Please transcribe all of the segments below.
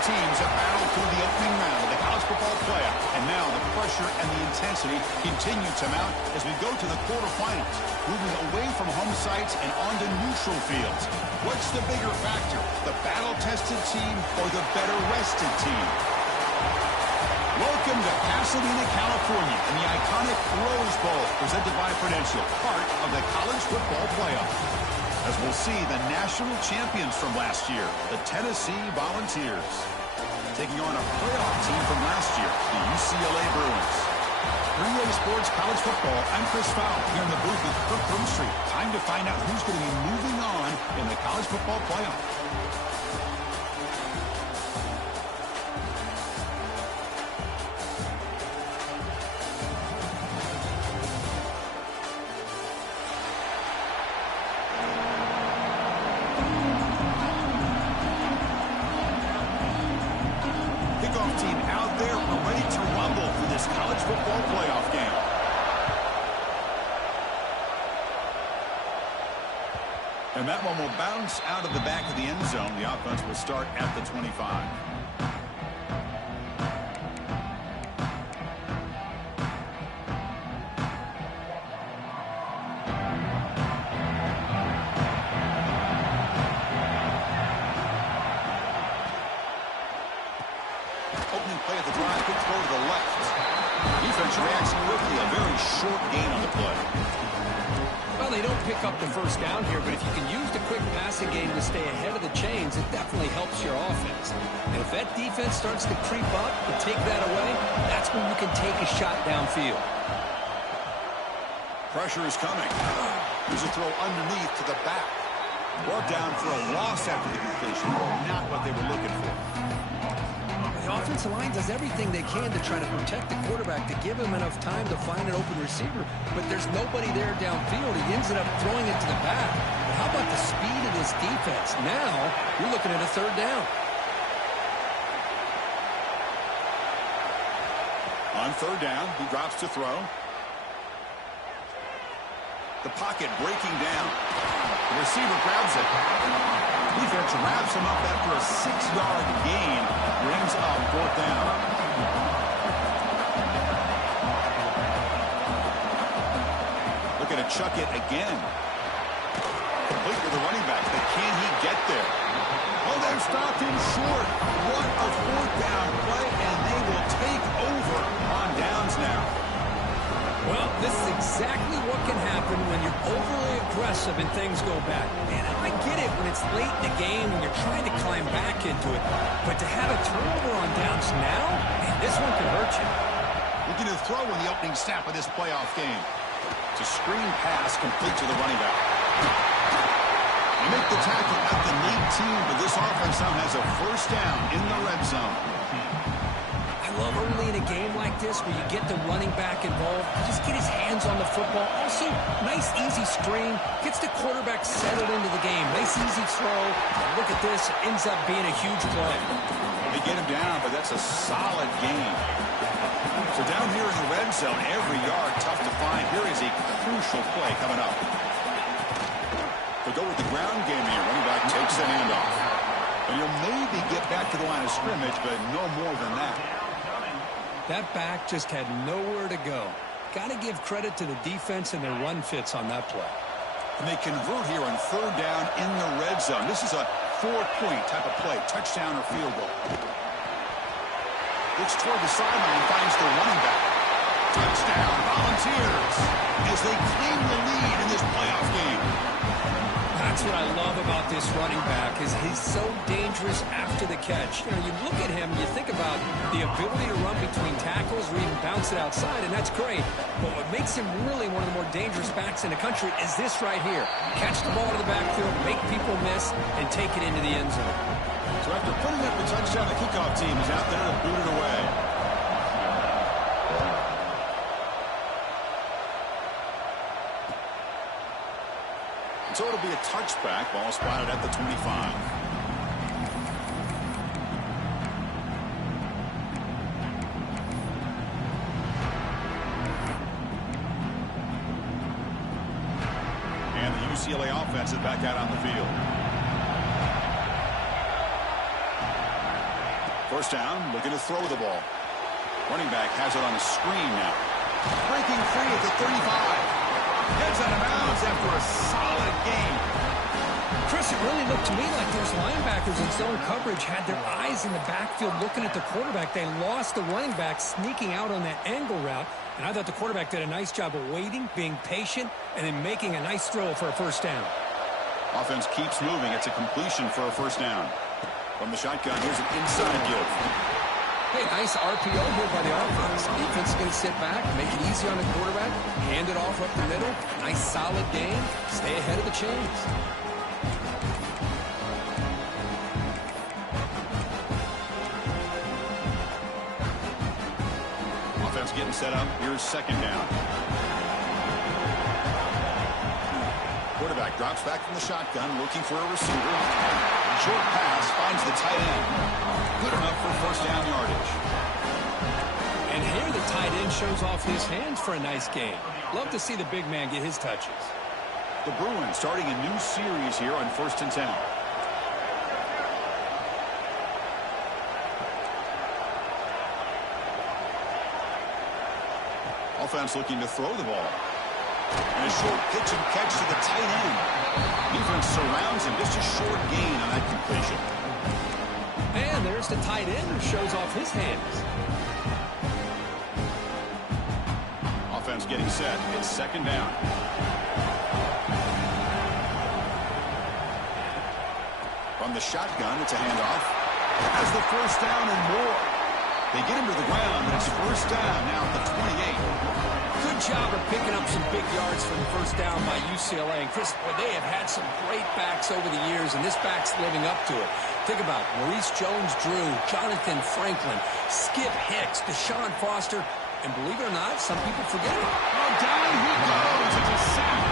teams have battled through the opening round of the college football playoff, and now the pressure and the intensity continue to mount as we go to the quarterfinals, moving away from home sites and onto neutral fields. What's the bigger factor, the battle-tested team or the better-rested team? Welcome to Pasadena, California, in the iconic Rose Bowl, presented by Prudential, part of the college football playoff. As we'll see, the national champions from last year, the Tennessee Volunteers, taking on a playoff team from last year, the UCLA Bruins. For EA Sports College Football, I'm Chris Fowler here in the booth with Kirk Broomstreet. Time to find out who's going to be moving on in the college football playoff. And that one will bounce out of the back of the end zone. The offense will start at the 25. Opening play at the drive, quick throw to the left. Defense reacts quickly, a very short gain on the play. Well, they don't pick up the first down here, but if you can use the quick passing game to stay ahead of the chains, it definitely helps your offense. And if that defense starts to creep up and take that away, that's when you can take a shot downfield. Pressure is coming. There's a throw underneath to the back. Brought down for a loss after the completion. Not what they were looking for. The offensive line does everything they can to try to protect the quarterback to give him enough time to find an open receiver, but there's nobody there downfield. He ends up throwing it to the back. But how about the speed of this defense? Now you're looking at a third down. On third down, he drops to throw. The pocket breaking down. The receiver grabs it. Defense wraps him up after a 6-yard gain. Brings up fourth down. Looking to chuck it again. Complete with the running back, but can he get there? Oh, they've stopped him short. What a fourth down play, and they will take over on downs now. Well, this is exactly what can happen when you're overly aggressive and things go bad. And I get it when it's late in the game and you're trying to climb back into it. But to have a turnover on downs now, man, this one can hurt you. Looking to throw in the opening snap of this playoff game. It's a screen pass complete to the running back. They make the tackle at the 18, but this offense now has a first down in the red zone. I love early in a game like this where you get the running back involved, just get his hands on the football. Also, nice easy screen, gets the quarterback settled into the game. Nice easy throw. And look at this, it ends up being a huge play. They get him down, but that's a solid gain. So down here in the red zone, every yard tough to find. Here is a crucial play coming up. They'll go with the ground game here. Running back takes the handoff. And he'll maybe get back to the line of scrimmage, but no more than that. That back just had nowhere to go. Got to give credit to the defense and their run fits on that play. And they convert here on third down in the red zone. This is a 4-point type of play, touchdown or field goal. Looks toward the sideline, finds the running back. Touchdown, Volunteers, as they claim the lead in this playoff game. That's what I love about this running back is he's so dangerous after the catch. You know, you look at him, you think about the ability to run between tackles or even bounce it outside, and that's great. But what makes him really one of the more dangerous backs in the country is this right here. Catch the ball to the backfield, make people miss, and take it into the end zone. So after putting up the touchdown, the kickoff team is out there to boot it away. So it'll be a touchback. Ball spotted at the 25. And the UCLA offense is back out on the field. First down, looking to throw the ball. Running back has it on a screen now. Breaking free at the 35. Gets out of bounds after a solid gain. Chris, it really looked to me like those linebackers in zone coverage had their eyes in the backfield looking at the quarterback. They lost the running back sneaking out on that angle route. And I thought the quarterback did a nice job of waiting, being patient, and then making a nice throw for a first down. Offense keeps moving. It's a completion for a first down. From the shotgun, here's an inside give. Hey, nice RPO here by the offense. Defense is going to sit back, make it easy on the quarterback, hand it off up the middle. Nice solid gain. Stay ahead of the chains. Offense getting set up. Here's second down. Quarterback drops back from the shotgun, looking for a receiver. Short pass finds the tight end. Good enough for first down yardage. And here the tight end shows off his hands for a nice gain. Love to see the big man get his touches. The Bruins starting a new series here on 1st and 10. Offense looking to throw the ball. And a short pitch and catch to the tight end. Defense surrounds him. Just a short gain on that completion. And there's the tight end who shows off his hands. Offense getting set. It's second down. From the shotgun, it's a handoff. Has the first down and more. They get him to the ground, and it's first down now at the 28. Good job of picking up some big yards for the first down by UCLA. And Chris, well, they have had some great backs over the years, and this back's living up to it. Think about Maurice Jones-Drew, Jonathan Franklin, Skip Hicks, Deshaun Foster, and believe it or not, some people forget it. Oh, down he goes. It's a sack.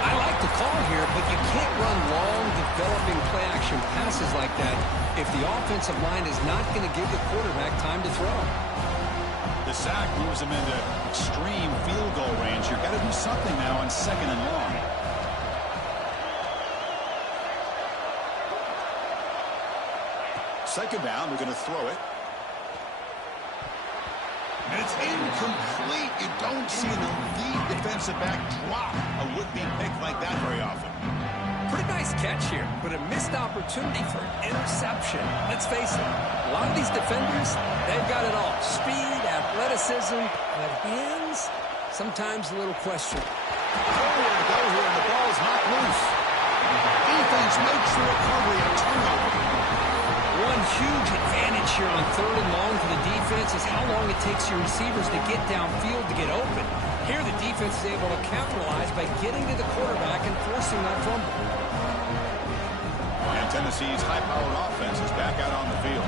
I like the call here, but you can't run long, developing play-action passes like that if the offensive line is not going to give the quarterback time to throw. The sack moves him into extreme field goal range. You've got to do something now on second and long. Second down, we're going to throw it. And it's incomplete. You don't see an elite defensive back drop a would-be pick like that very often. Pretty nice catch here, but a missed opportunity for an interception. Let's face it, a lot of these defenders, they've got it all. Speed, athleticism, but hands, sometimes a little question. Nowhere to go here, and the ball is knocked loose. Defense makes the recovery, a turnover. One huge advantage here on third and long for the defense is how long it takes your receivers to get downfield to get open. Here the defense is able to capitalize by getting to the quarterback and forcing that fumble. And Tennessee's high-powered offense is back out on the field.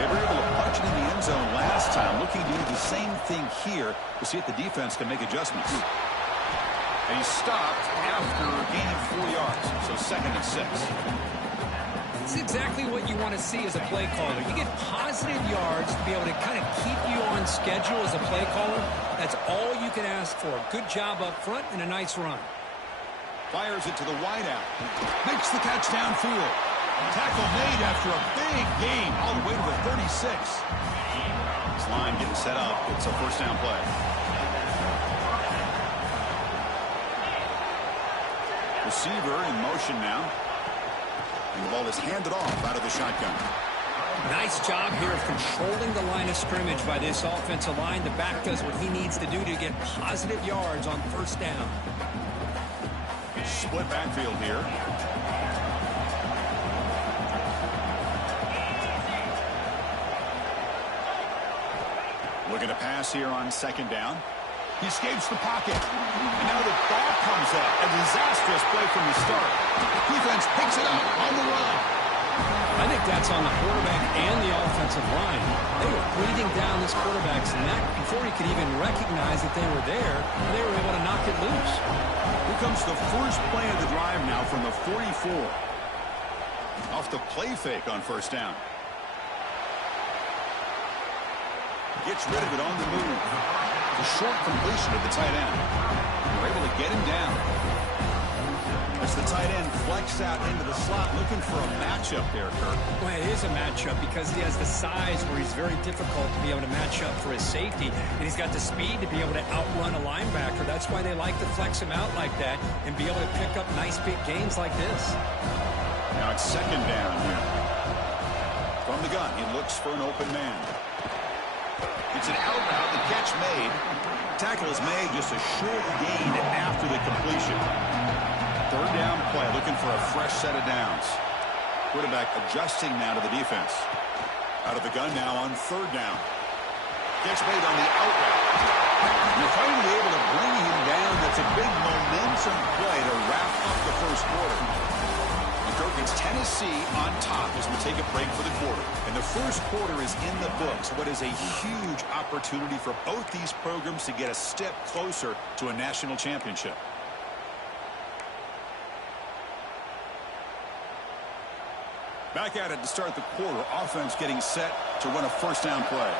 They were able to punch it in the end zone last time, looking to do the same thing here to see if the defense can make adjustments. And he stopped after gaining 4 yards, so second and 6. It's exactly what you want to see as a play caller. You get positive yards to be able to kind of keep you on schedule as a play caller. That's all you can ask for. Good job up front and a nice run. Fires it to the wideout. Makes the catch downfield. Tackle made after a big gain all the way to the 36. This line getting set up. It's a first down play. Receiver in motion now. And the ball is handed off out of the shotgun. Nice job here of controlling the line of scrimmage by this offensive line. The back does what he needs to do to get positive yards on first down. Split backfield here. Looking to pass here on second down. He escapes the pocket. And now the ball comes up. A disastrous play from the start. Defense picks it up on the run. I think that's on the quarterback and the offensive line. They were breathing down this quarterback's neck before he could even recognize that they were there. They were able to knock it loose. Here comes the first play of the drive now from the 44. Off the play fake on first down. Gets rid of it on the move. A short completion to the tight end. We're able to get him down. The As the tight end flex out into the slot, looking for a matchup there, Kirk. Well, it is a matchup because he has the size where he's very difficult to be able to match up for his safety, and he's got the speed to be able to outrun a linebacker. That's why they like to flex him out like that and be able to pick up nice big gains like this. Now it's second down here. From the gun, he looks for an open man. It's an out route, the catch made. Tackle is made, just a short gain after the completion. Third down play, looking for a fresh set of downs. Quarterback adjusting now to the defense. Out of the gun now on third down. Catch made on the out route. You're finally able to bring him down. That's a big momentum play to wrap up the first quarter. Kirk, it's Tennessee on top as we take a break for the quarter. And the first quarter is in the books. What is a huge opportunity for both these programs to get a step closer to a national championship. Back at it to start the quarter. Offense getting set to run a first down play.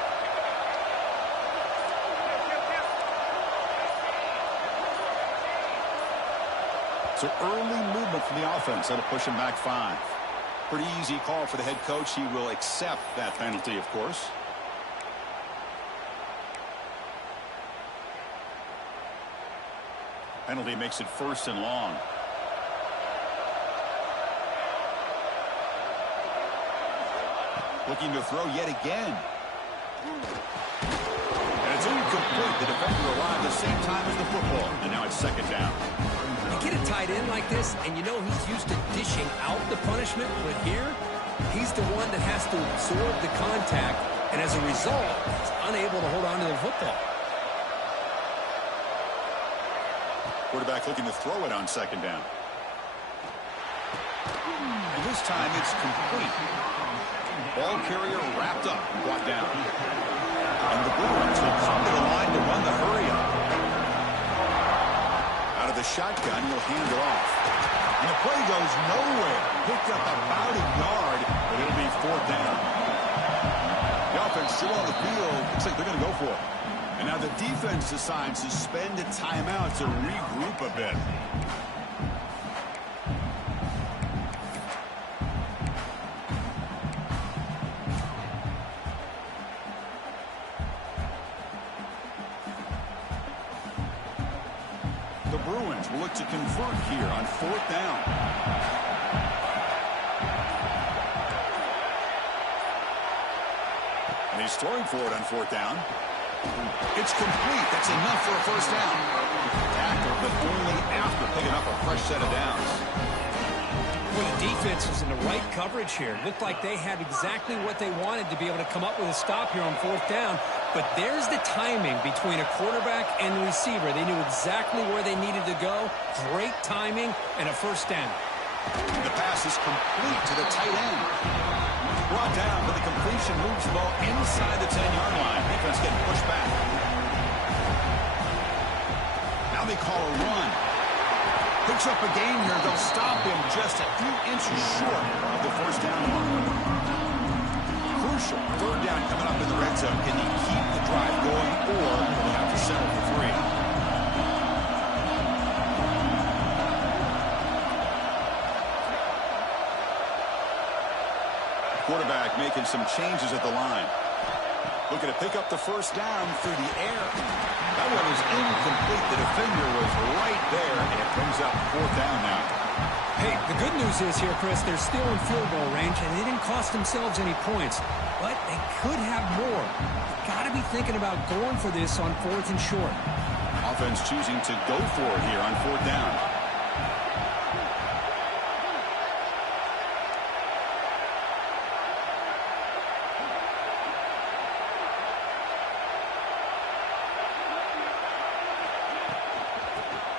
So early movement from the offense. That'll push him back 5. Pretty easy call for the head coach. He will accept that penalty, of course. Penalty makes it first and long. Looking to throw yet again. And it's incomplete. The defender arrived at the same time as the football. And now it's second down. You get a tight end like this, and you know he's used to dishing out the punishment, but here, he's the one that has to absorb the contact, and as a result, he's unable to hold on to the football. Quarterback looking to throw it on second down. And this time it's complete. Ball carrier wrapped up and brought down. And the Bruins will come to the line to run the hurry up. Out of the shotgun, he'll hand it off. And the play goes nowhere. Picked up about a yard, but it'll be fourth down. The offense still on the field. Looks like they're going to go for it. And now the defense decides to spend a timeout to regroup a bit. The Bruins will look to convert here on fourth down. And he's throwing for it on fourth down. It's complete. That's enough for a first down. Tackle, but only after picking up a fresh set of downs. Well, the defense was in the right coverage here. Looked like they had exactly what they wanted to be able to come up with a stop here on fourth down. But there's the timing between a quarterback and the receiver. They knew exactly where they needed to go. Great timing and a first down. The pass is complete to the tight end. Brought down, but the completion moves the ball inside the 10-yard line. Defense getting pushed back. Now they call a run. Picks up a gain here. They'll stop him just a few inches short of the first down mark. Crucial third down coming up in the red zone. Can he keep the drive going, or will he have to settle for 3? Quarterback making some changes at the line. Looking to pick up the first down through the air. That one is incomplete. The defender was right there, and it brings up fourth down now. Hey, the good news is here, Chris, they're still in field goal range, and they didn't cost themselves any points. But they could have more. Got to be thinking about going for this on fourth and short. Offense choosing to go for it here on fourth down.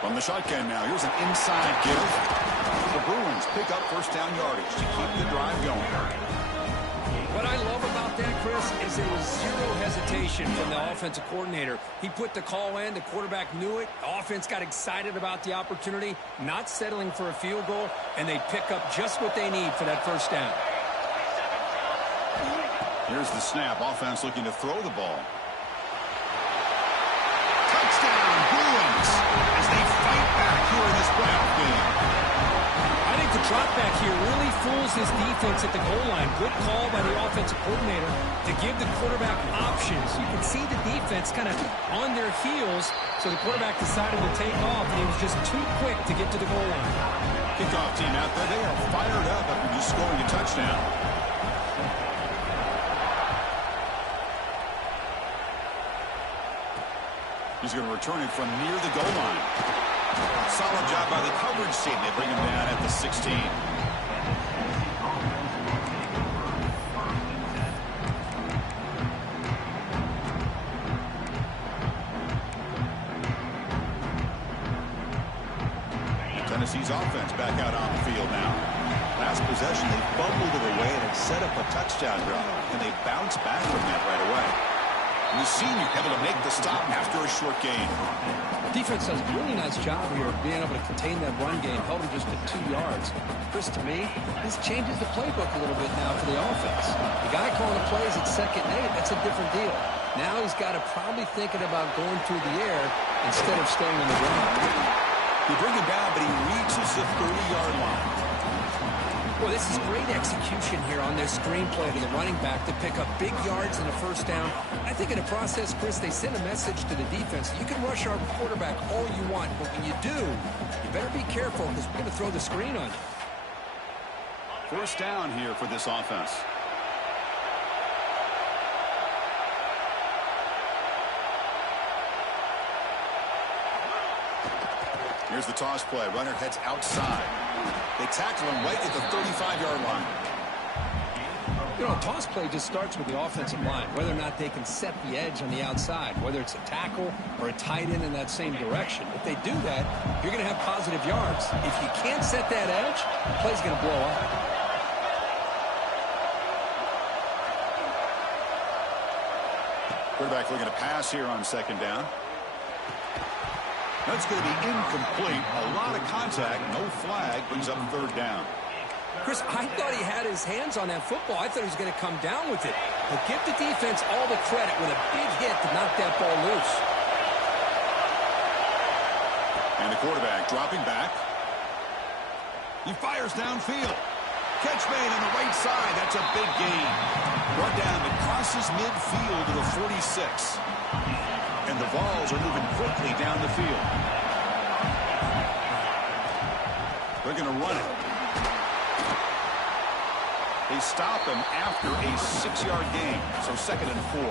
From the shotgun now, here's an inside give. The Bruins pick up first down yardage to keep the drive going. What I love about that, Chris, is there was zero hesitation from the offensive coordinator. He put the call in. The quarterback knew it. The offense got excited about the opportunity, not settling for a field goal, and they pick up just what they need for that first down. Here's the snap. Offense looking to throw the ball. Touchdown, Bruins, as they fight back here in this playoff game. pulls this defense at the goal line. Good call by the offensive coordinator to give the quarterback options. You can see the defense kind of on their heels, so the quarterback decided to take off, and he was just too quick to get to the goal line. Kickoff team out there, they are fired up after just scoring a touchdown. He's going to return it from near the goal line. Solid job by the coverage team. They bring him down at the 16. Tennessee's offense back out on the field now. Last possession, they fumbled it away and it set up a touchdown drive. And they bounced back from that right away. And the senior able to make the stop after a short gain. Defense does a really nice job here of being able to contain that run game. Held him just to 2 yards. Chris, to me, this changes the playbook a little bit now for the offense. The guy calling the plays at 2nd and 8, that's a different deal. Now he's got to probably thinking about going through the air instead of staying on the ground. They bring him down, but he reaches the 30-yard line. Well, this is great execution here on their screenplay to the running back to pick up big yards and a first down. I think in the process, Chris, they send a message to the defense. You can rush our quarterback all you want, but when you do, you better be careful because we're going to throw the screen on you. First down here for this offense. Here's the toss play. Runner heads outside. They tackle him right at the 35-yard line. You know, a toss play just starts with the offensive line, whether or not they can set the edge on the outside, whether it's a tackle or a tight end in that same direction. If they do that, you're going to have positive yards. If you can't set that edge, the play's going to blow up. Quarterback looking to pass here on 2nd down. That's going to be incomplete. A lot of contact. No flag. Brings up 3rd down. Chris, I thought he had his hands on that football. I thought he was going to come down with it. But give the defense all the credit with a big hit to knock that ball loose. And the quarterback dropping back. He fires downfield. Catch made on the right side. That's a big gain. Brought down that crosses midfield to the 46. And the Vols are moving quickly down the field. They're going to run it. They stop him after a 6-yard gain. So 2nd and 4.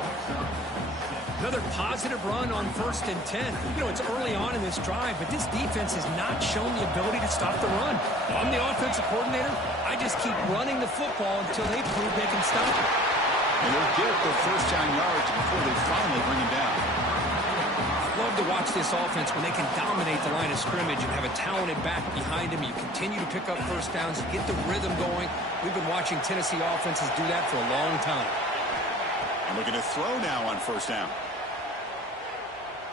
Another positive run on 1st and 10. You know, it's early on in this drive, but this defense has not shown the ability to stop the run. I'm the offensive coordinator. I just keep running the football until they prove they can stop it. And they'll get the first down yards before they finally bring him down. Love to watch this offense when they can dominate the line of scrimmage and have a talented back behind him. You continue to pick up first downs, get the rhythm going. We've been watching Tennessee offenses do that for a long time. And looking to throw now on 1st down.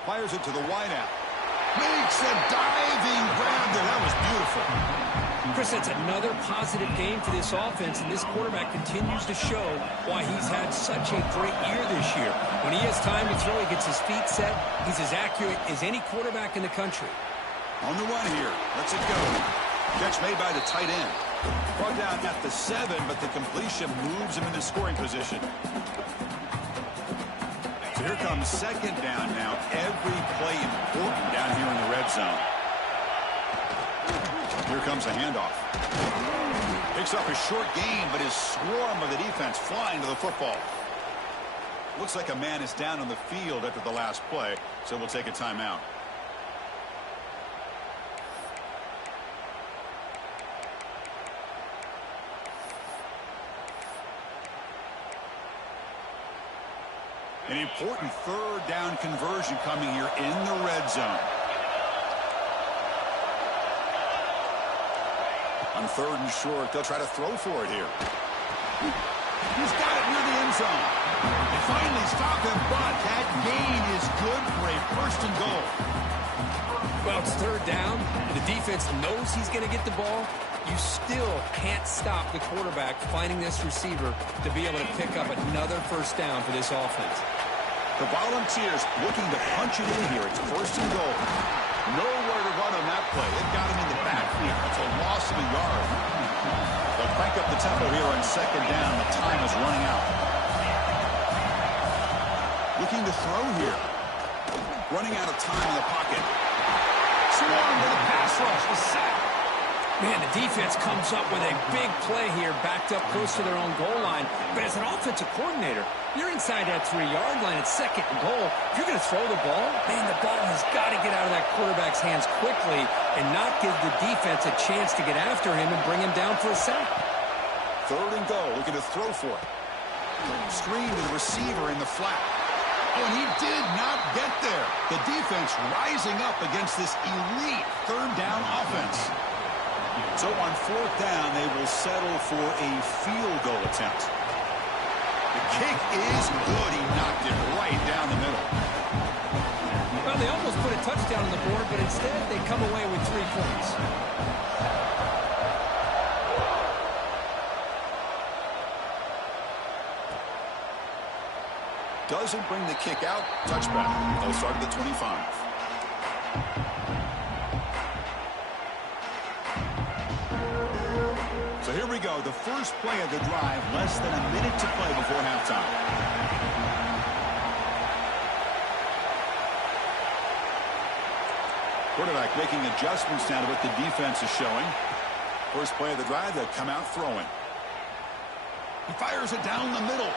Fires it to the wideout. Makes a diving grab there. That was beautiful. Chris, that's another positive game for this offense, and this quarterback continues to show why he's had such a great year this year. When he has time to throw, he gets his feet set. He's as accurate as any quarterback in the country. On the run here. Let's it go. Catch made by the tight end. Brought down at the 7, but the completion moves him into scoring position. So here comes 2nd down now. Every play important down here in the red zone. Here comes the handoff. Picks up a short gain, but his swarm of the defense flying to the football. Looks like a man is down on the field after the last play, so we'll take a timeout. An important 3rd down conversion coming here in the red zone. On 3rd and short, they'll try to throw for it here. He's got it near the end zone. They finally stop him, but that gain is good for a 1st and goal. Well, it's 3rd down, and the defense knows he's going to get the ball. You still can't stop the quarterback finding this receiver to be able to pick up another 1st down for this offense. The Volunteers looking to punch it in here. It's 1st and goal. Nowhere to run on that play. It got him in the backfield. It's a loss of a yard. They'll crank up the tempo here on second down. The time is running out. Looking to throw here. Running out of time in the pocket. Swarmed with a pass rush. The sack. Man, the defense comes up with a big play here, backed up close to their own goal line. But as an offensive coordinator, you're inside that 3-yard line. It's second and goal. If you're going to throw the ball, man, the ball has got to get out of that quarterback's hands quickly and not give the defense a chance to get after him and bring him down for a sack. Third and goal, looking to throw for it. Screen to the receiver in the flat. Oh, and he did not get there. The defense rising up against this elite third down offense. So on fourth down, they will settle for a field goal attempt. The kick is good. He knocked it right down the middle. Well, they almost put a touchdown on the board, but instead they come away with 3 points. Doesn't bring the kick out. Touchback. They'll start at the 25. So here we go. The first play of the drive. Less than a minute to play before halftime. Quarterback making adjustments now to what the defense is showing. First play of the drive, they'll come out throwing. He fires it down the middle.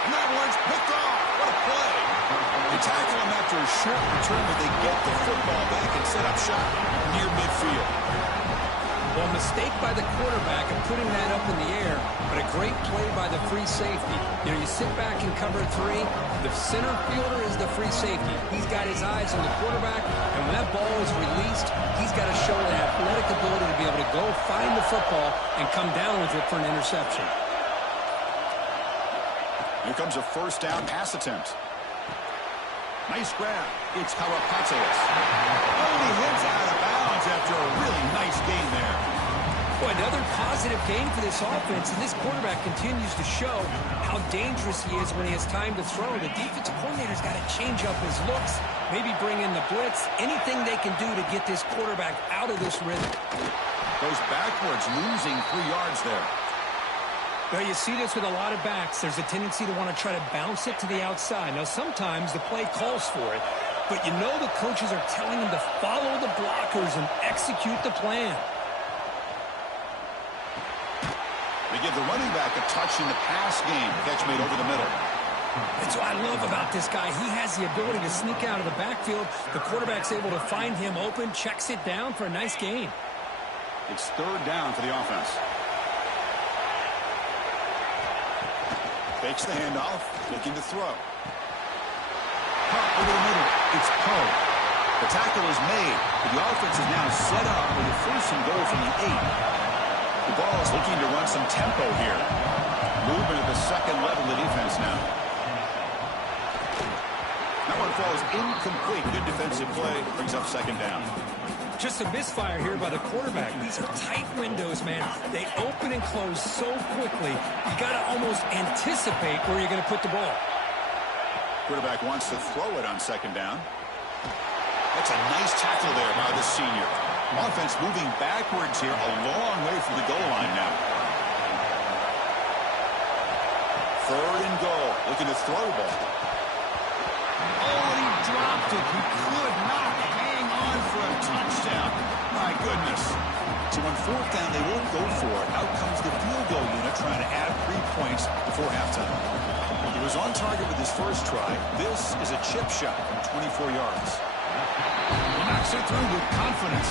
And that one's picked off. What a play. They tackle him after a short return, but they get the football back and set up shop near midfield. Well, mistake by the quarterback of putting that up in the air, but a great play by the free safety. You know, you sit back and cover 3. The center fielder is the free safety. He's got his eyes on the quarterback, and when that ball is released, he's got to show an athletic ability to be able to go find the football and come down with it for an interception. Here comes a first down pass attempt. Nice grab. It's Karapatsos. Oh, and he hits out of bounds after a really nice game there. Well, another positive game for this offense, and this quarterback continues to show how dangerous he is when he has time to throw. The defensive coordinator's got to change up his looks, maybe bring in the blitz, anything they can do to get this quarterback out of this rhythm. Goes backwards, losing 3 yards there. Well, you see this with a lot of backs. There's a tendency to want to try to bounce it to the outside. Now, sometimes the play calls for it, but you know the coaches are telling them to follow the blockers and execute the plan. They give the running back a touch in the pass game. Catch made over the middle. That's what I love about this guy. He has the ability to sneak out of the backfield. The quarterback's able to find him open, checks it down for a nice gain. It's third down for the offense. Fakes the handoff, looking to throw. Pop over the middle. It's Poe. The tackle is made, but the offense is now set up with a first and goal from the 8. The ball is looking to run some tempo here. Movement at the second level of the defense now. That one falls incomplete. Good defensive play. Brings up second down. Just a misfire here by the quarterback. These are tight windows, man. They open and close so quickly. You got to almost anticipate where you're going to put the ball. Quarterback wants to throw it on second down. That's a nice tackle there by the senior. Offense moving backwards here, a long way from the goal line now. Third and goal, looking to throw the ball. Oh, and he dropped it. He could not hang on for a touchdown. My goodness. So on fourth down, they won't go for it. Out comes the field goal unit trying to add 3 points before halftime. He was on target with his first try. This is a chip shot from 24 yards. He knocks it through with confidence.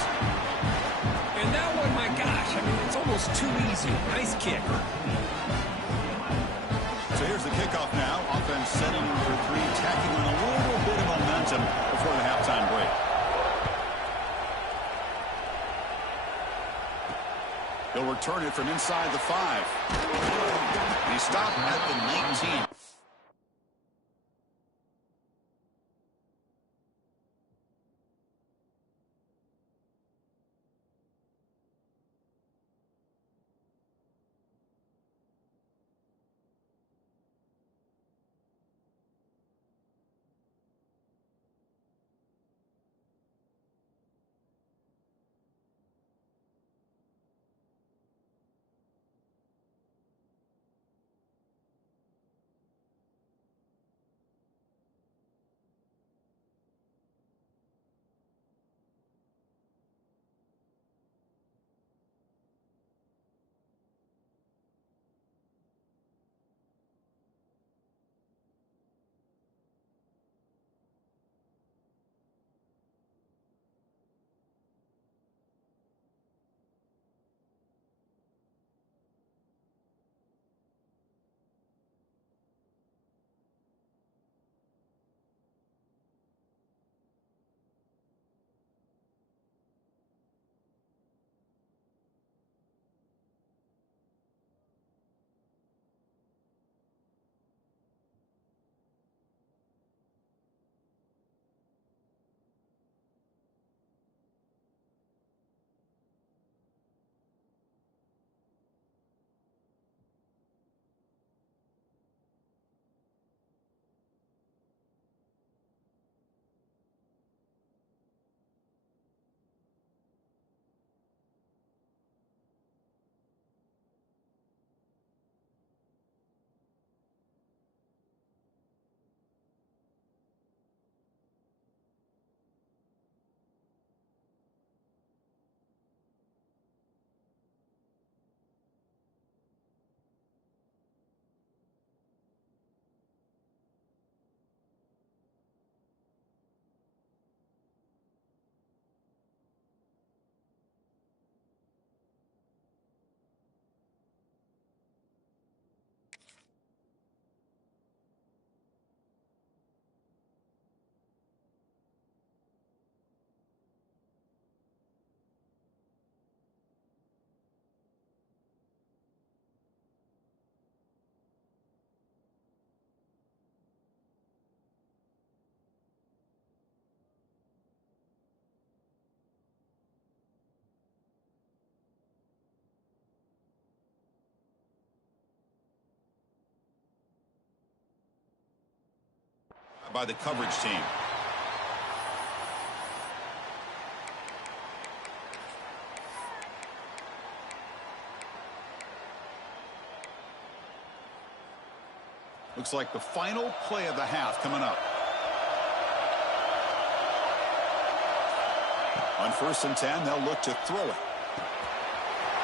And that one, my gosh, I mean, it's almost too easy. Nice kick. So here's the kickoff now. Offense settling for 3, tacking on a little bit of momentum before the halftime break. He'll return it from inside the 5. He stopped at the 19. by the coverage team. Looks like the final play of the half coming up. On 1st and 10, they'll look to throw it.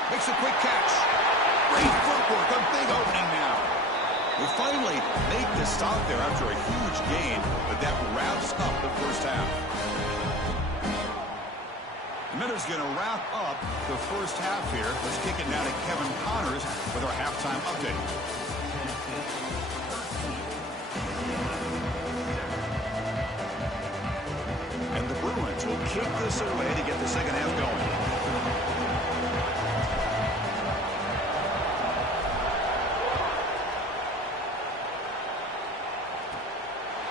Makes a quick catch. Great footwork, a big opening now. We finally make the stop there after a huge gain, but that wraps up the first half. The Miners going to wrap up the first half here. Let's kick it now to Kevin Connors with our halftime update. And the Bruins will kick this away to get the second half going.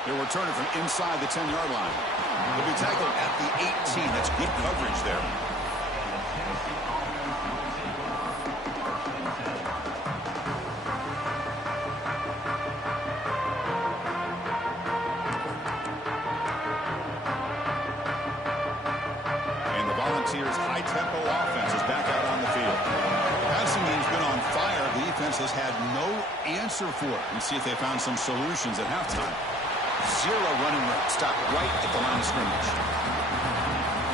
They'll return it from inside the 10-yard line. They'll be tackled at the 18. That's good coverage there. And the Volunteers' high-tempo offense is back out on the field. The passing game's been on fire. The defense has had no answer for it. Let's see if they found some solutions at halftime. 0 running room. Stop right at the line of scrimmage.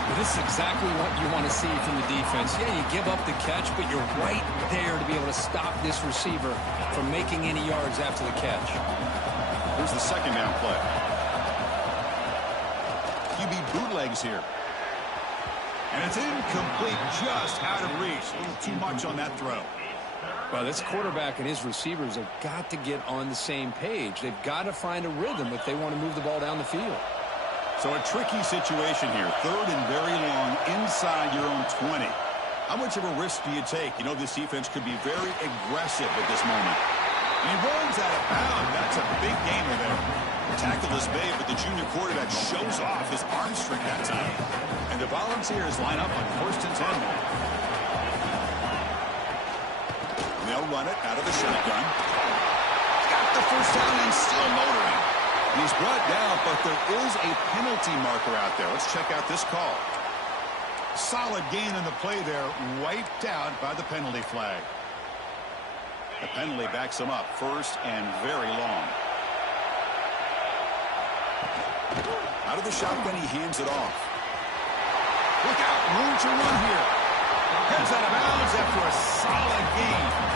Well, this is exactly what you want to see from the defense. Yeah, you give up the catch, but you're right there to be able to stop this receiver from making any yards after the catch. Here's the second down play. QB bootlegs here. And it's incomplete, just out of reach. A little too much on that throw. Well, this quarterback and his receivers have got to get on the same page. They've got to find a rhythm if they want to move the ball down the field. So a tricky situation here. 3rd and very long inside your own 20. How much of a risk do you take? You know, this defense could be very aggressive at this moment. And he rolls out of bounds. That's a big gainer there. The tackle is made, but the junior quarterback shows off his arm strength that time. And the Volunteers line up on 1st and 10 now. They'll run it out of the shotgun. Got the first down and still motoring. He's brought down, but there is a penalty marker out there. Let's check out this call. Solid gain in the play there, wiped out by the penalty flag. The penalty backs him up, 1st and very long. Out of the shotgun, he hands it off. Look out, room to run here. Heads out of bounds after a solid gain.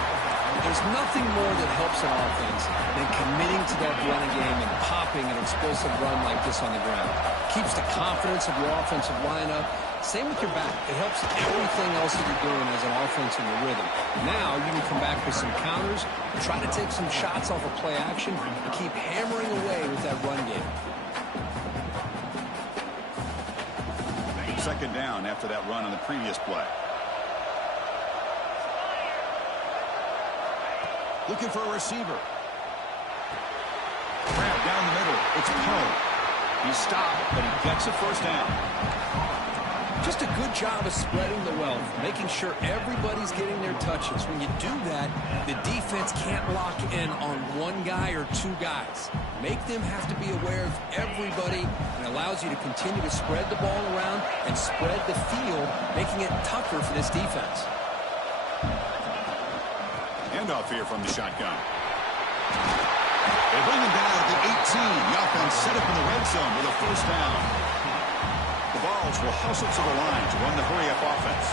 There's nothing more that helps an offense than committing to that running game and popping an explosive run like this on the ground. Keeps the confidence of your offensive lineup. Same with your back. It helps everything else that you're doing as an offense in the rhythm. Now you can come back with some counters, try to take some shots off of play action, and keep hammering away with that run game. Second down after that run on the previous play. Looking for a receiver. Grab down the middle. It's Poe. He's stopped, but he gets a first down. Just a good job of spreading the wealth, making sure everybody's getting their touches. When you do that, the defense can't lock in on one guy or two guys. Make them have to be aware of everybody, and allows you to continue to spread the ball around and spread the field, making it tougher for this defense. Handoff here from the shotgun. They bring him down at the 18. The offense set up in the red zone with a first down. The Vols will hustle to the line to run the hurry-up offense.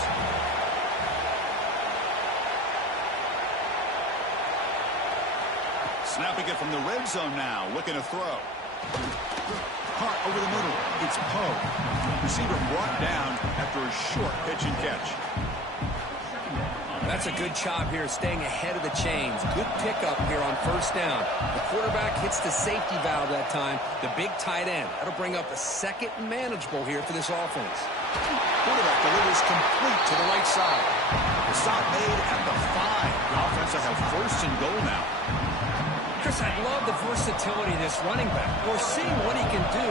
Snapping it from the red zone now, looking to throw. Hart over the middle. It's Poe. Receiver brought down after a short pitch and catch. That's a good job here, staying ahead of the chains. Good pickup here on first down. The quarterback hits the safety valve that time, the big tight end. That'll bring up a second and manageable here for this offense. Quarterback delivers complete to the right side. The stop made at the 5. The offense will have 1st and goal now. Chris, I love the versatility of this running back. We're seeing what he can do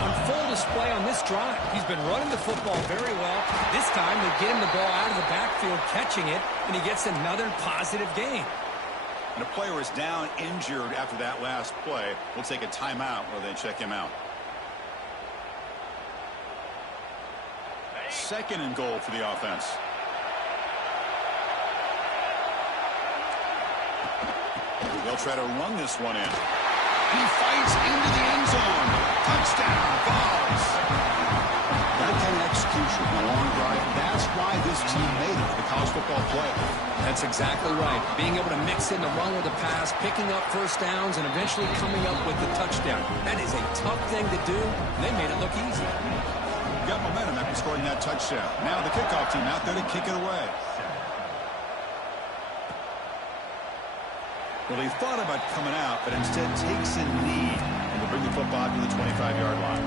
on full display on this drive. He's been running the football very well. This time they get him the ball out of the backfield, catching it, and he gets another positive gain. And a player is down injured after that last play. We'll take a timeout while they check him out. Second and goal for the offense. They'll try to run this one in. He fights into the end zone. Touchdown, Vols. That kind of execution on a long drive, that's why this team made it to the college football playoff. That's exactly right. Being able to mix in the run with the pass, picking up first downs, and eventually coming up with the touchdown. That is a tough thing to do. They made it look easy. Got momentum after scoring that touchdown. Now the kickoff team out there to kick it away. Well, he thought about coming out, but instead takes a knee and will bring the football to the 25-yard line.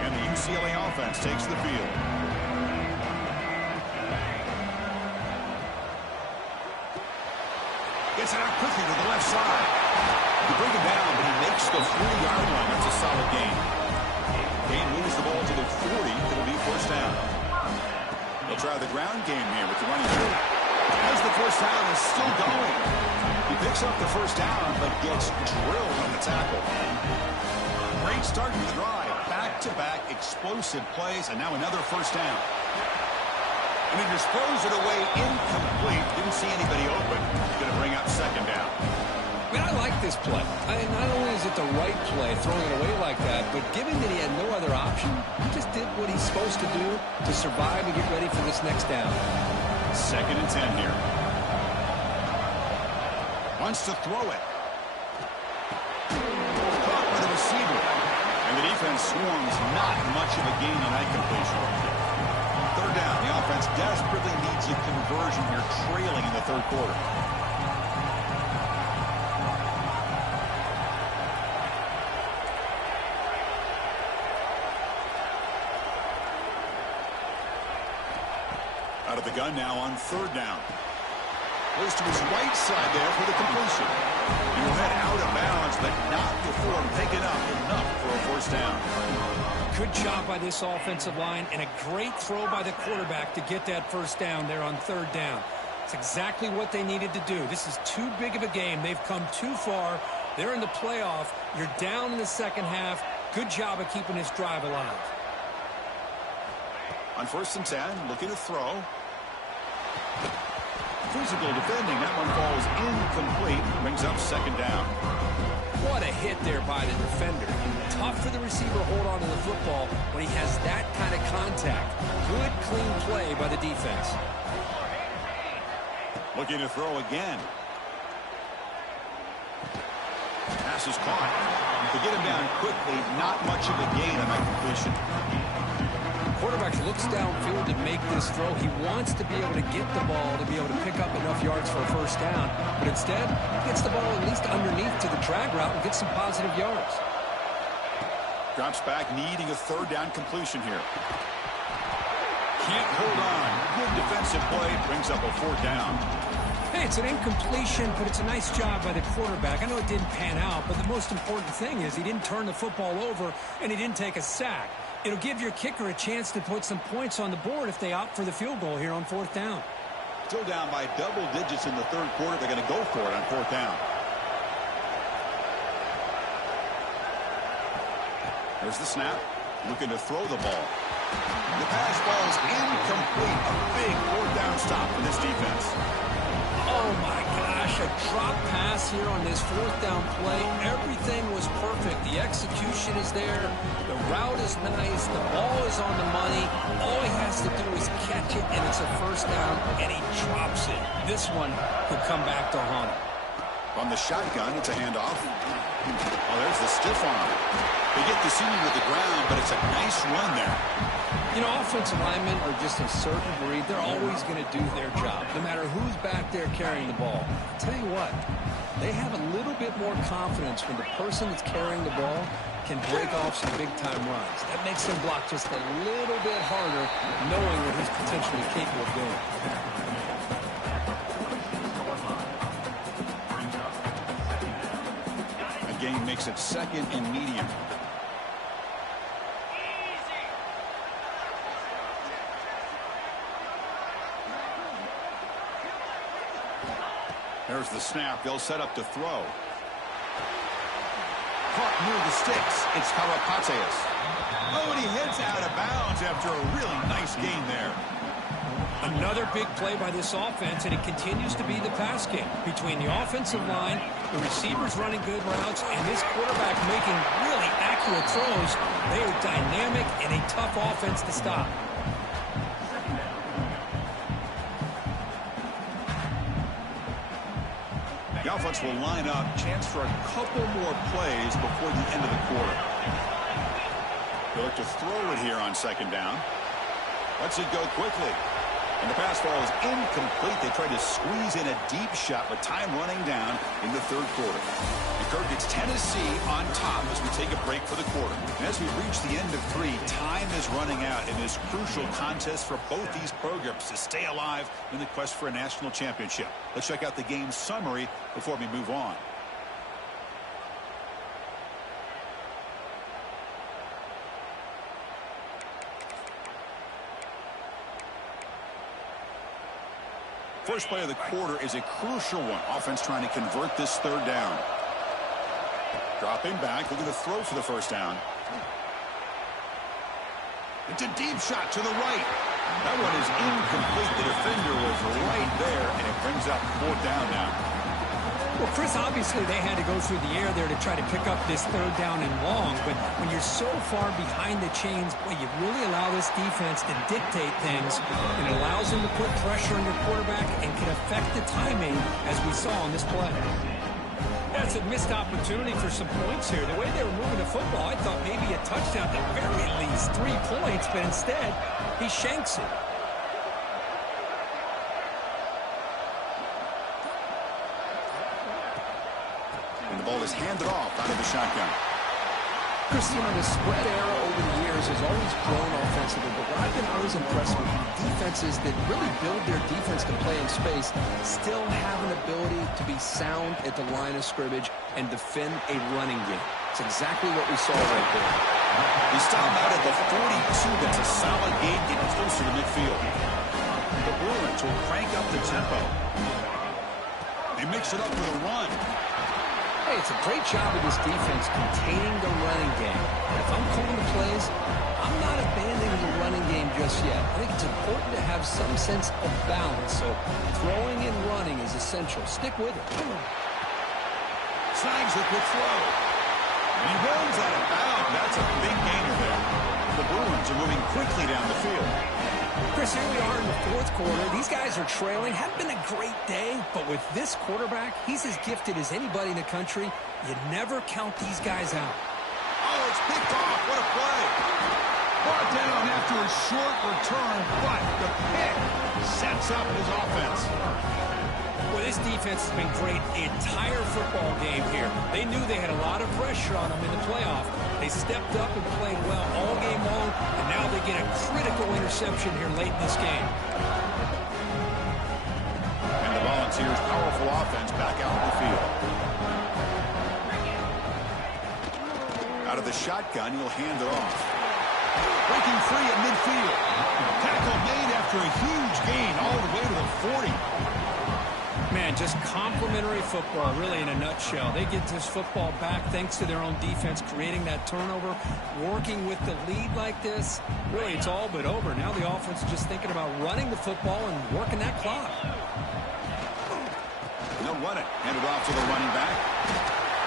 And the UCLA offense takes the field. Gets it out quickly to the left side. He bring him down, but he makes the 40-yard line. That's a solid gain. Gain moves the ball to the 40. It'll be first down. They'll try the ground game here with the running through. As the first down is still going. He picks up the first down, but gets drilled on the tackle. Great start to the drive. Back-to-back explosive plays, and now another first down. And he just throws it away incomplete. Didn't see anybody open. He's going to bring up second down. I mean, I like this play. Not only is it the right play, throwing it away like that, but given that he had no other option, he just did what he's supposed to do to survive and get ready for this next down. Second and 10 here. Wants to throw it. Caught by the receiver. And the defense swarms. Not much of a gain on that completion. Third down. The offense desperately needs a conversion here, trailing in the third quarter. Out of the gun now on third down. Goes to his right side there for the completion. He will head out of bounds, but not before picking up enough for a first down. Good job by this offensive line, and a great throw by the quarterback to get that first down there on third down. It's exactly what they needed to do. This is too big of a game. They've come too far. They're in the playoff. You're down in the second half. Good job of keeping this drive alive. On first and 10, looking to throw. Physical defending. That one falls incomplete. Brings up second down. What a hit there by the defender. Tough for the receiver to hold on to the football when he has that kind of contact. Good, clean play by the defense. Looking to throw again. Pass is caught. To get him down quickly, not much of a gain on that completion. Quarterback looks downfield to make this throw. He wants to be able to get the ball to be able to pick up enough yards for a first down. But instead, he gets the ball at least underneath to the drag route and gets some positive yards. Drops back, needing a third down completion here. Can't hold on. Good defensive play. Brings up a fourth down. Hey, it's an incompletion, but it's a nice job by the quarterback. I know it didn't pan out, but the most important thing is he didn't turn the football over and he didn't take a sack. It'll give your kicker a chance to put some points on the board if they opt for the field goal here on fourth down. Still down by double digits in the third quarter. They're going to go for it on fourth down. There's the snap. Looking to throw the ball. The pass ball is incomplete. A big fourth down stop for this defense. Oh, my gosh, a drop pass here on this fourth down play. Everything was perfect. The execution is there. The route is nice. The ball is on the money. All he has to do is catch it, and it's a first down, and he drops it. This one could come back to haunt him. On the shotgun, it's a handoff. Oh, there's the stiff arm. They get the senior to the ground, but it's a nice run there. You know, offensive linemen are just a certain breed. They're always going to do their job, no matter who's back there carrying the ball. I'll tell you what, they have a little bit more confidence when the person that's carrying the ball can break off some big-time runs. That makes him block just a little bit harder, knowing what he's potentially capable of doing. Game makes it second and medium. There's the snap. They'll set up to throw. Caught near the sticks. It's Karapateas. Oh, and he heads out of bounds after a really nice gain there. Another big play by this offense, and it continues to be the pass game. Between the offensive line, the receivers running good routes, and this quarterback making really accurate throws, they are dynamic and a tough offense to stop. The offense will line up. Chance for a couple more plays before the end of the quarter. They look to throw it here on second down. Lets it go quickly. And the pass ball is incomplete. They tried to squeeze in a deep shot with time running down in the third quarter. And Kirk, it's Tennessee on top as we take a break for the quarter. And as we reach the end of 3, time is running out in this crucial contest for both these programs to stay alive in the quest for a national championship. Let's check out the game summary before we move on. First play of the quarter is a crucial one. Offense trying to convert this third down. Dropping back, looking to throw for the first down. It's a deep shot to the right. That one is incomplete. The defender was right there, and it brings up fourth down now. Well, Chris, obviously they had to go through the air there to try to pick up this third down and long, but when you're so far behind the chains, boy, you really allow this defense to dictate things, and it allows them to put pressure on your quarterback and can affect the timing, as we saw on this play. That's a missed opportunity for some points here. The way they were moving the football, I thought maybe a touchdown, at the very least 3 points, but instead, he shanks it. The ball is handed off out of the shotgun. Chris, the spread era over the years has always grown offensively, but what I've been always impressed with defenses that really build their defense to play in space still have an ability to be sound at the line of scrimmage and defend a running game. It's exactly what we saw right there. He stopped out at the 42. That's a solid gain, getting closer to midfield. The Bruins will crank up the tempo. They mix it up with a run. Hey, it's a great job of this defense containing the running game. And if I'm calling the plays, I'm not abandoning the running game just yet. I think it's important to have some sense of balance. So throwing and running is essential. Stick with it. Snags a quick throw. He runs out of bounds. That's a big gainer there. The Bruins are moving quickly down the field. Chris, here we are in the fourth quarter. These guys are trailing. Hadn't been a great day, but with this quarterback, he's as gifted as anybody in the country. You never count these guys out. Oh, it's picked off. What a play. Brought down after a short return, but the pick sets up his offense. Well, this defense has been great the entire football game here. They knew they had a lot of pressure on them in the playoff. They stepped up and played well all game long, and now they get a critical interception here late in this game. And the Volunteers' powerful offense back out on the field. Out of the shotgun, he'll hand it off. Breaking free at midfield. Tackle made after a huge gain all the way to the 40. Man, just complimentary football, really, in a nutshell. They get this football back thanks to their own defense, creating that turnover, working with the lead like this. Really, it's all but over. Now the offense is just thinking about running the football and working that clock. They'll run it. Hand it off to the running back.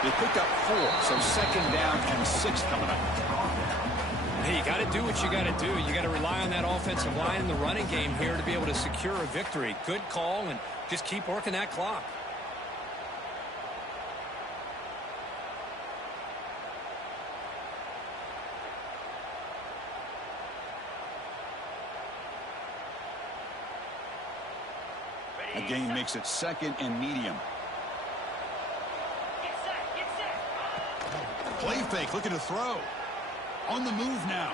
They picked up 4, so second down and 6 coming up. Hey, you got to do what you got to do. You got to rely on that offensive line in the running game here to be able to secure a victory. Good call, and just keep working that clock. A gain makes it second and medium. Play fake, looking to throw. On the move now.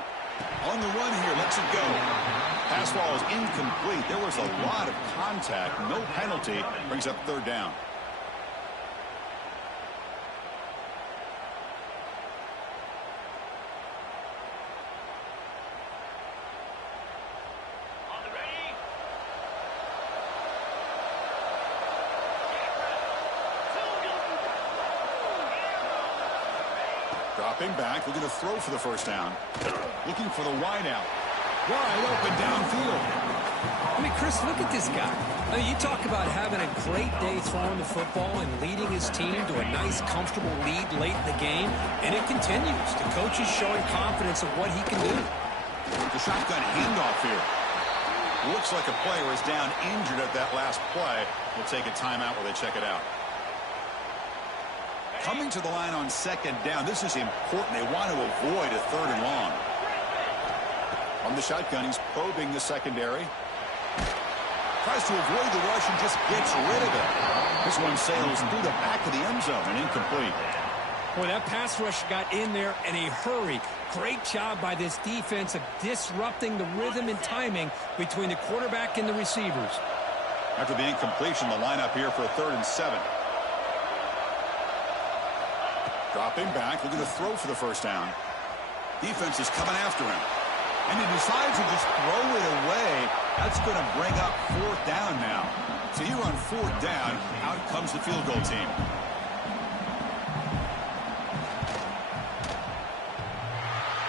On the run here, lets it go. Pass ball is incomplete. There was a lot of contact. No penalty. Brings up third down. Dropping back, looking to throw for the first down. Looking for the wide out. Wide open downfield. I mean, Chris, look at this guy. I mean, you talk about having a great day throwing the football and leading his team to a nice, comfortable lead late in the game, and it continues. The coach is showing confidence of what he can do. The shotgun handoff here. Looks like a player is down injured at that last play. We'll take a timeout while they check it out. Coming to the line on second down. This is important. They want to avoid a 3rd and long. On the shotgun, he's probing the secondary. Tries to avoid the rush and just gets rid of it. This one sails through the back of the end zone and incomplete. Boy, that pass rush got in there in a hurry. Great job by this defense of disrupting the rhythm and timing between the quarterback and the receivers. After the incompletion, the lineup here for a 3rd and 7. Dropping back, looking to throw for the first down. Defense is coming after him. And he decides to just throw it away. That's going to bring up 4th down now. So here on 4th down, out comes the field goal team.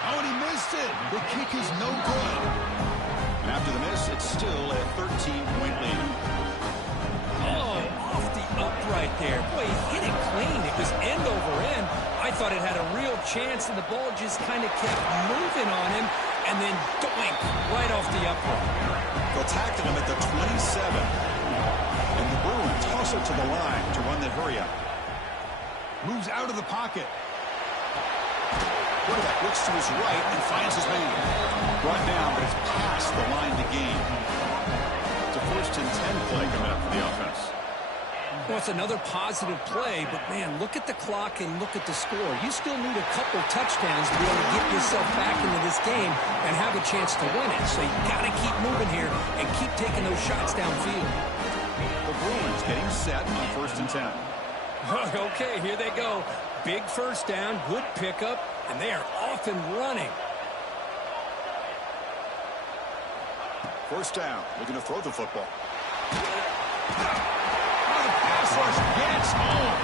Oh, and he missed it. The kick is no good. And after the miss, it's still a 13-point lead. Oh, off the upright there. Boy, he hit it clean. It was end over end. I thought it had a real chance, and the ball just kind of kept moving on him, and then doink, right off the upright. They'll tackle him at the 27. And the Bruins toss it to the line to run the hurry up. Moves out of the pocket. Quarterback looks to his right and finds his man. Brought down, but it's past the line to gain. It's a 1st and 10 play coming up for the offense. Well, it's another positive play, but, man, look at the clock and look at the score. You still need a couple touchdowns to be able to get yourself back into this game and have a chance to win it. So you got to keep moving here and keep taking those shots downfield. The Bruins getting set on 1st and 10. Okay, here they go. Big first down, good pickup, and they are off and running. 1st down, looking to throw the football. Pass rush gets home.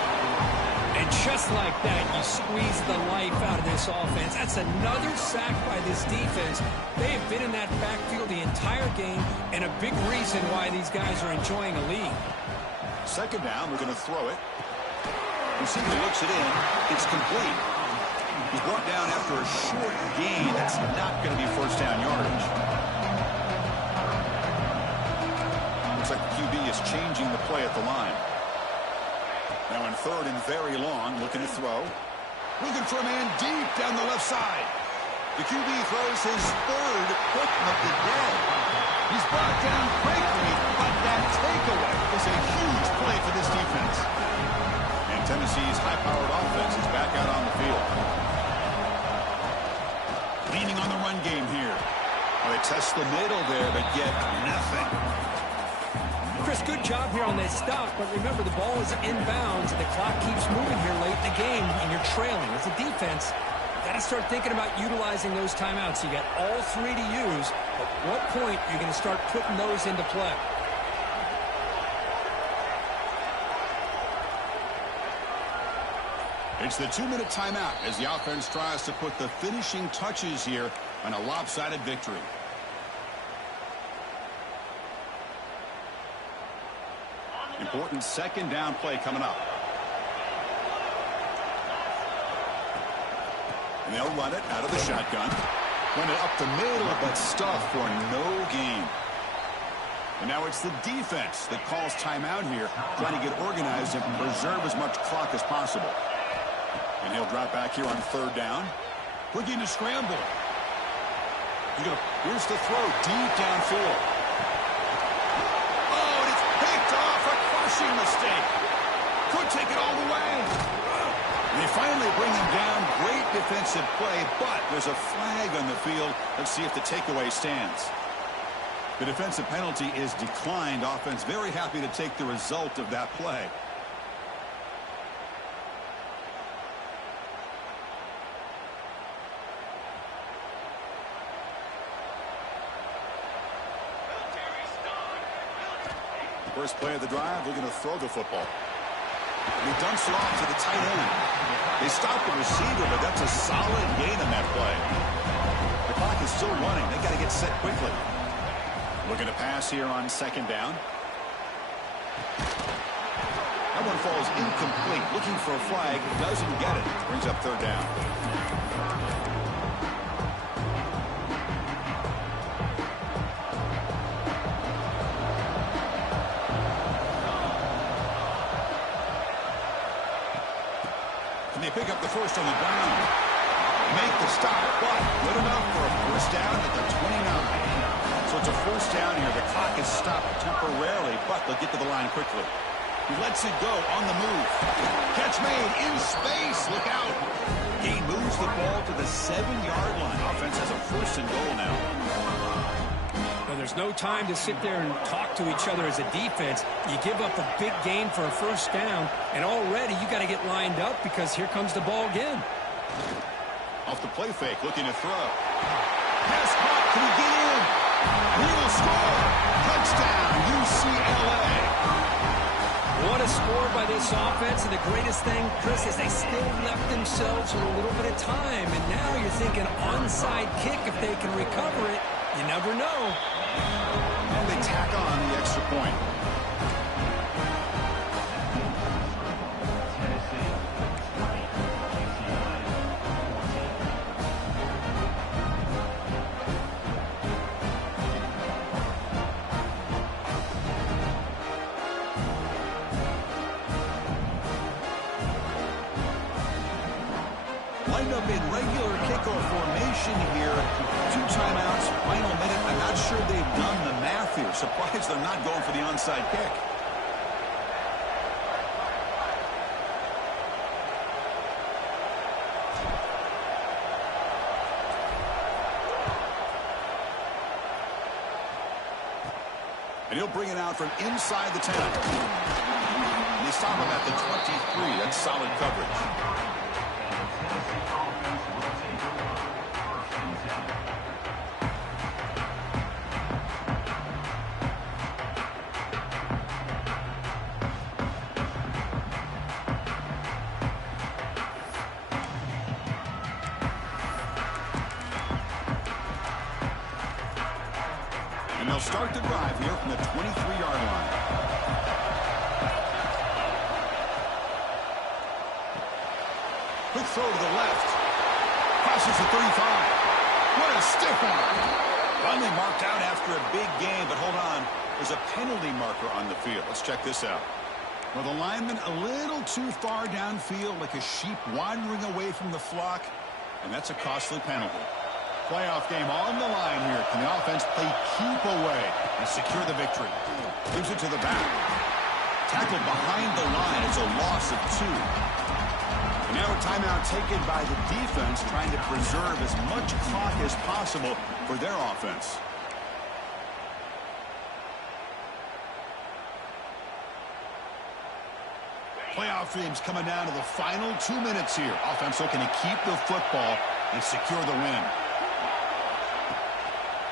And just like that, you squeeze the life out of this offense. That's another sack by this defense. They have been in that backfield the entire game, and a big reason why these guys are enjoying a lead. 2nd down, we're going to throw it. Receiver looks it in. It's complete. He's brought down after a short gain. That's not going to be 1st down yardage. Looks like the QB is changing the play at the line. Now in 3rd and very long, looking to throw. Looking for a man deep down the left side. The QB throws his 3rd pick of the day. He's brought down quickly, but that takeaway is a huge play for this defense. And Tennessee's high-powered offense is back out on the field. Leaning on the run game here. Well, they test the middle there, but get nothing. Chris, good job here on that stop, but remember, the ball is inbounds, and the clock keeps moving here late in the game, and you're trailing. As a defense, you got to start thinking about utilizing those timeouts. You got all 3 to use. At what point are you going to start putting those into play? It's the 2-minute timeout as the offense tries to put the finishing touches here on a lopsided victory. Important 2nd down play coming up. And they'll run it out of the shotgun. Run it up the middle, but stuff for no gain. And now it's the defense that calls timeout here, trying to get organized and preserve as much clock as possible. And he'll drop back here on 3rd down. Looking to scramble. Here's the throw deep downfield. Oh, and it's picked off. A crushing mistake. Could take it all the way. And they finally bring him down. Great defensive play, but there's a flag on the field. Let's see if the takeaway stands. The defensive penalty is declined. Offense very happy to take the result of that play. First play of the drive, looking to throw the football. And he dumps it off to the tight end. They stopped the receiver, but that's a solid gain on that play. The clock is still running. They got to get set quickly. Looking to pass here on second down. That one falls incomplete. Looking for a flag. Doesn't get it. Brings up third down. Can they pick up the first on the ground? Make the stop, but good enough for a first down at the 29. So it's a first down here. The clock is stopped temporarily, but they'll get to the line quickly. He lets it go on the move. Catch made in space. Look out. He moves the ball to the 7-yard line. Offense has a first and goal now. Now, there's no time to sit there and talk to each other as a defense. You give up a big gain for a first down, and already you got to get lined up because here comes the ball again. Off the play fake, looking to throw. Pass caught. Can he get in? He will score. Touchdown, UCLA. What a score by this offense, and the greatest thing, Chris, is they still left themselves with a little bit of time, and now you're thinking onside kick if they can recover it. You never know. And they tack on the extra point. Lined up in regular kickoff formation here. 2 timeouts, final minute. I'm not sure they've done the math here. Surprised they're not going for the onside kick. And he'll bring it out from inside the 10. And they stop him at the 23. That's solid coverage. And they'll start the drive here from the 23-yard line. Quick throw to the left. Crosses the 35. What a stiff arm. Finally marked out after a big gain, but hold on. There's a penalty marker on the field. Let's check this out. Well, the lineman a little too far downfield, like a sheep wandering away from the flock, and that's a costly penalty. Playoff game on the line here. Can the offense play keep away and secure the victory? Gives it to the back. Tackled behind the line. It's a loss of 2. And now a timeout taken by the defense, trying to preserve as much clock as possible for their offense. Playoff games coming down to the final 2 minutes here. Offense looking to keep the football and secure the win.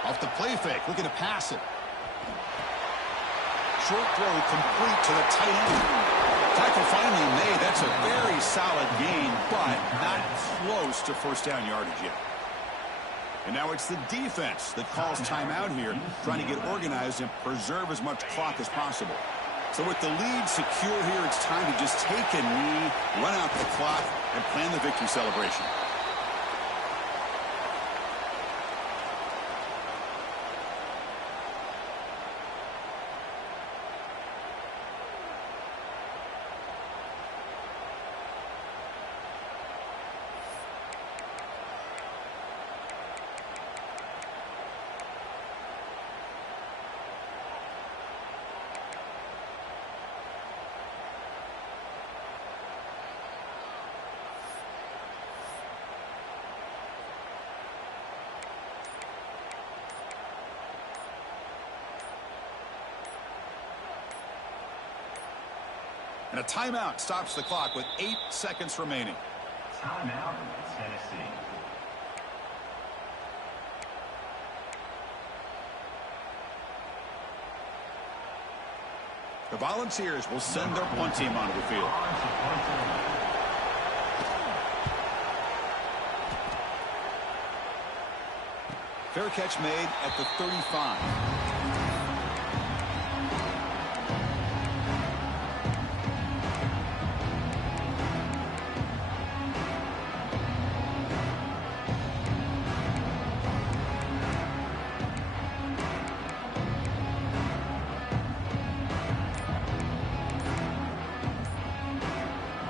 Off the play fake, looking to pass it. Short throw complete to the tight end. Tackle finally made. That's a very solid gain, but not close to first down yardage yet. And now it's the defense that calls timeout here, trying to get organized and preserve as much clock as possible. So with the lead secure here, it's time to just take a knee, run out the clock, and plan the victory celebration. And a timeout stops the clock with 8 seconds remaining. Timeout, Tennessee. The Volunteers will send their punt team onto the field. Fair catch made at the 35.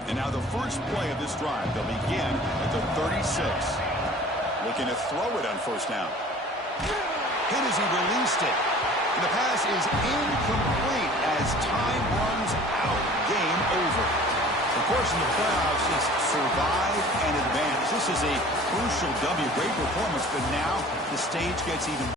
And now the first play of this drive. They'll begin at the 36. Looking to throw it on first down. Hit as he released it. And the pass is incomplete as time runs out. Game over. Of course, in the playoffs, just survive and advance. This is a crucial W. Great performance, but now the stage gets even